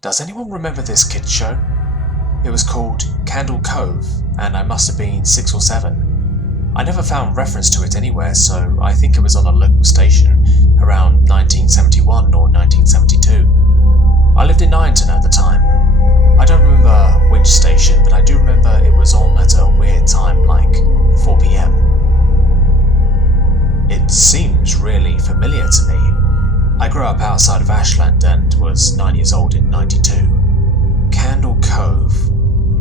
Does anyone remember this kids show? It was called Candle Cove, and I must have been 6 or 7. I never found reference to it anywhere, so I think it was on a local station around 1971 or 1972. I lived in Ironton at the time. I don't remember which station, but I do remember it was on at a weird time, like 4 PM. It seems really familiar to me. I grew up outside of Ashland and was 9 years old in 92. Candle Cove.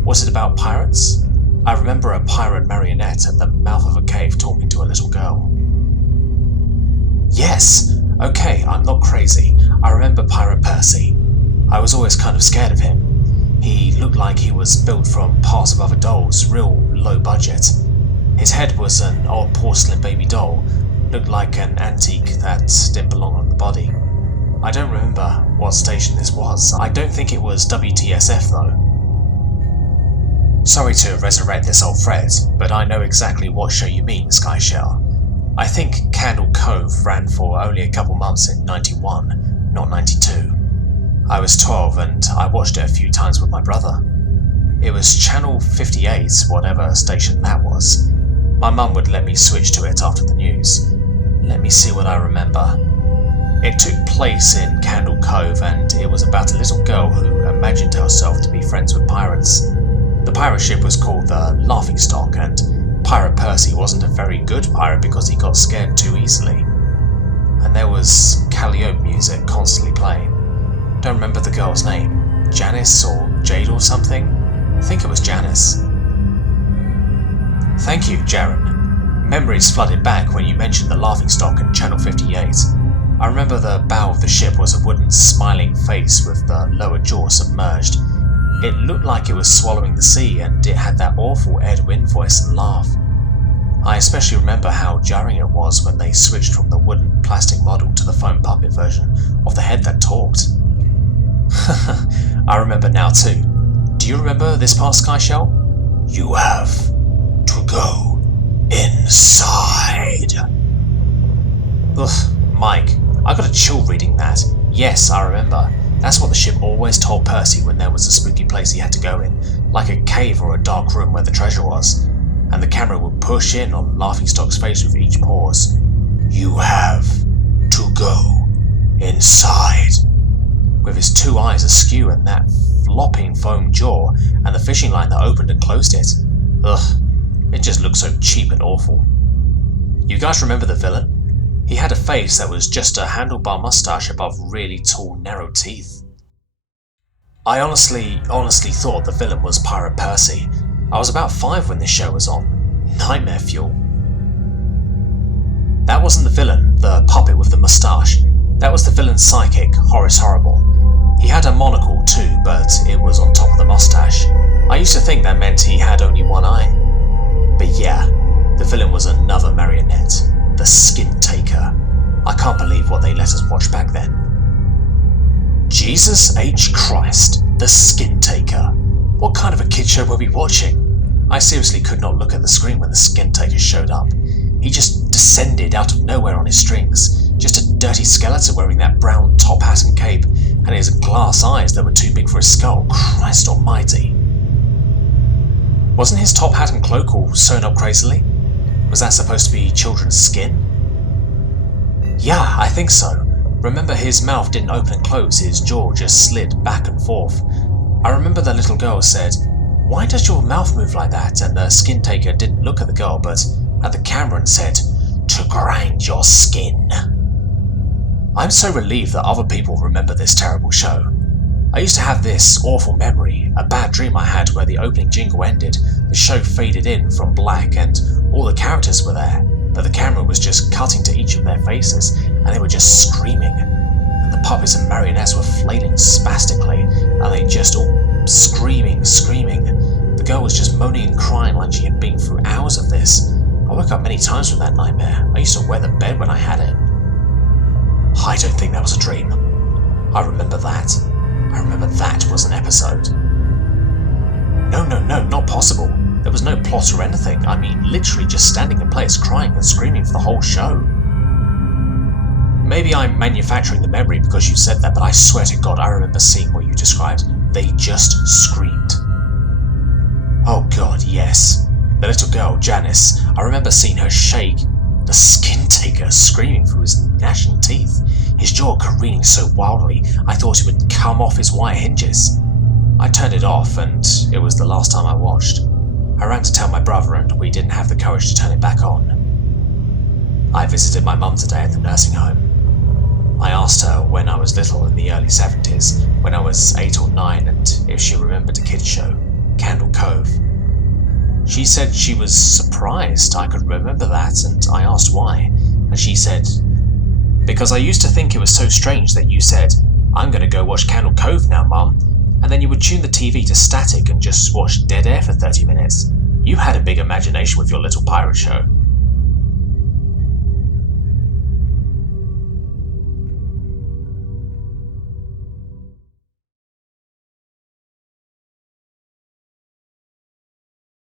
Was it about pirates? I remember a pirate marionette at the mouth of a cave talking to a little girl. Yes! Okay, I'm not crazy. I remember Pirate Percy. I was always kind of scared of him. He looked like he was built from parts of other dolls, real low budget. His head was an old porcelain baby doll, looked like an antique that didn't belong on the body. I don't remember what station this was. I don't think it was WTSF though. Sorry to resurrect this old thread, but I know exactly what show you mean, Skyshell. I think Candle Cove ran for only a couple months in 91, not 92. I was 12 and I watched it a few times with my brother. It was channel 58, whatever station that was. My mum would let me switch to it after the news. Let me see what I remember. It took place in Candle Cove and it was about a little girl who imagined herself to be friends with pirates. The pirate ship was called the Laughingstock, and Pirate Percy wasn't a very good pirate because he got scared too easily. And there was Calliope music constantly playing. Don't remember the girl's name. Janice or Jade or something? I think it was Janice. Thank you, Jaren. Memories flooded back when you mentioned the Laughingstock and Channel 58. I remember the bow of the ship was a wooden smiling face with the lower jaw submerged. It looked like it was swallowing the sea, and it had that awful Ed Wynn voice and laugh. I especially remember how jarring it was when they switched from the wooden plastic model to the foam puppet version of the head that talked. I remember now too. Do you remember this part, Skyshell? You have to go inside. Ugh, Mike, I got a chill reading that. Yes, I remember. That's what the ship always told Percy when there was a spooky place he had to go in, like a cave or a dark room where the treasure was. And the camera would push in on Laughingstock's face with each pause. You have to go inside. With his 2 eyes askew and that flopping foam jaw and the fishing line that opened and closed it. Ugh, it just looked so cheap and awful. You guys remember the villain? He had a face that was just a handlebar mustache above really tall, narrow teeth. I honestly thought the villain was Pirate Percy. I was about 5 when this show was on. Nightmare fuel. That wasn't the villain, the puppet with the mustache. That was the villain's psychic, Horace Horrible. He had a monocle too, but it was on top of the mustache. I used to think that meant he had only one eye. But yeah, the villain was another marionette, the Skintaker. I can't believe what they let us watch back then. Jesus H. Christ, the Skintaker. What kind of a kid show were we watching? I seriously could not look at the screen when the Skintaker showed up. He just descended out of nowhere on his strings, just a dirty skeleton wearing that brown top hat and cape, and his glass eyes that were too big for his skull. Christ almighty. Wasn't his top hat and cloak all sewn up crazily? Was that supposed to be children's skin? Yeah, I think so. Remember his mouth didn't open and close, his jaw just slid back and forth. I remember the little girl said, "Why does your mouth move like that?" And the Skintaker didn't look at the girl but at the camera and said, "To grind your skin." I'm so relieved that other people remember this terrible show. I used to have this awful memory, a bad dream I had where the opening jingle ended, the show faded in from black and all the characters were there, but the camera was just cutting to each of their faces and they were just screaming. And the puppets and marionettes were flailing spastically and they just all screaming. The girl was just moaning and crying like she had been through hours of this. I woke up many times from that nightmare. I used to wear the bed when I had it. I don't think that was a dream. I remember that. I remember that was an episode. No, not possible. There was no plot or anything. I mean, literally just standing in place, crying and screaming for the whole show. Maybe I'm manufacturing the memory because you said that, but I swear to God I remember seeing what you described. They just screamed. Oh God, yes. The little girl, Janice, I remember seeing her shake. The Skintaker screaming through his gnashing teeth, his jaw careening so wildly I thought it would come off his wire hinges. I turned it off, and it was the last time I watched. I ran to tell my brother, and we didn't have the courage to turn it back on. I visited my mum today at the nursing home. I asked her when I was little in the early 70s, when I was 8 or 9, and if she remembered a kids show, Candle Cove. She said she was surprised I could remember that, and I asked why, and she said, "Because I used to think it was so strange that you said, 'I'm going to go watch Candle Cove now, Mum,' and then you would tune the TV to static and just watch dead air for 30 minutes. You had a big imagination with your little pirate show."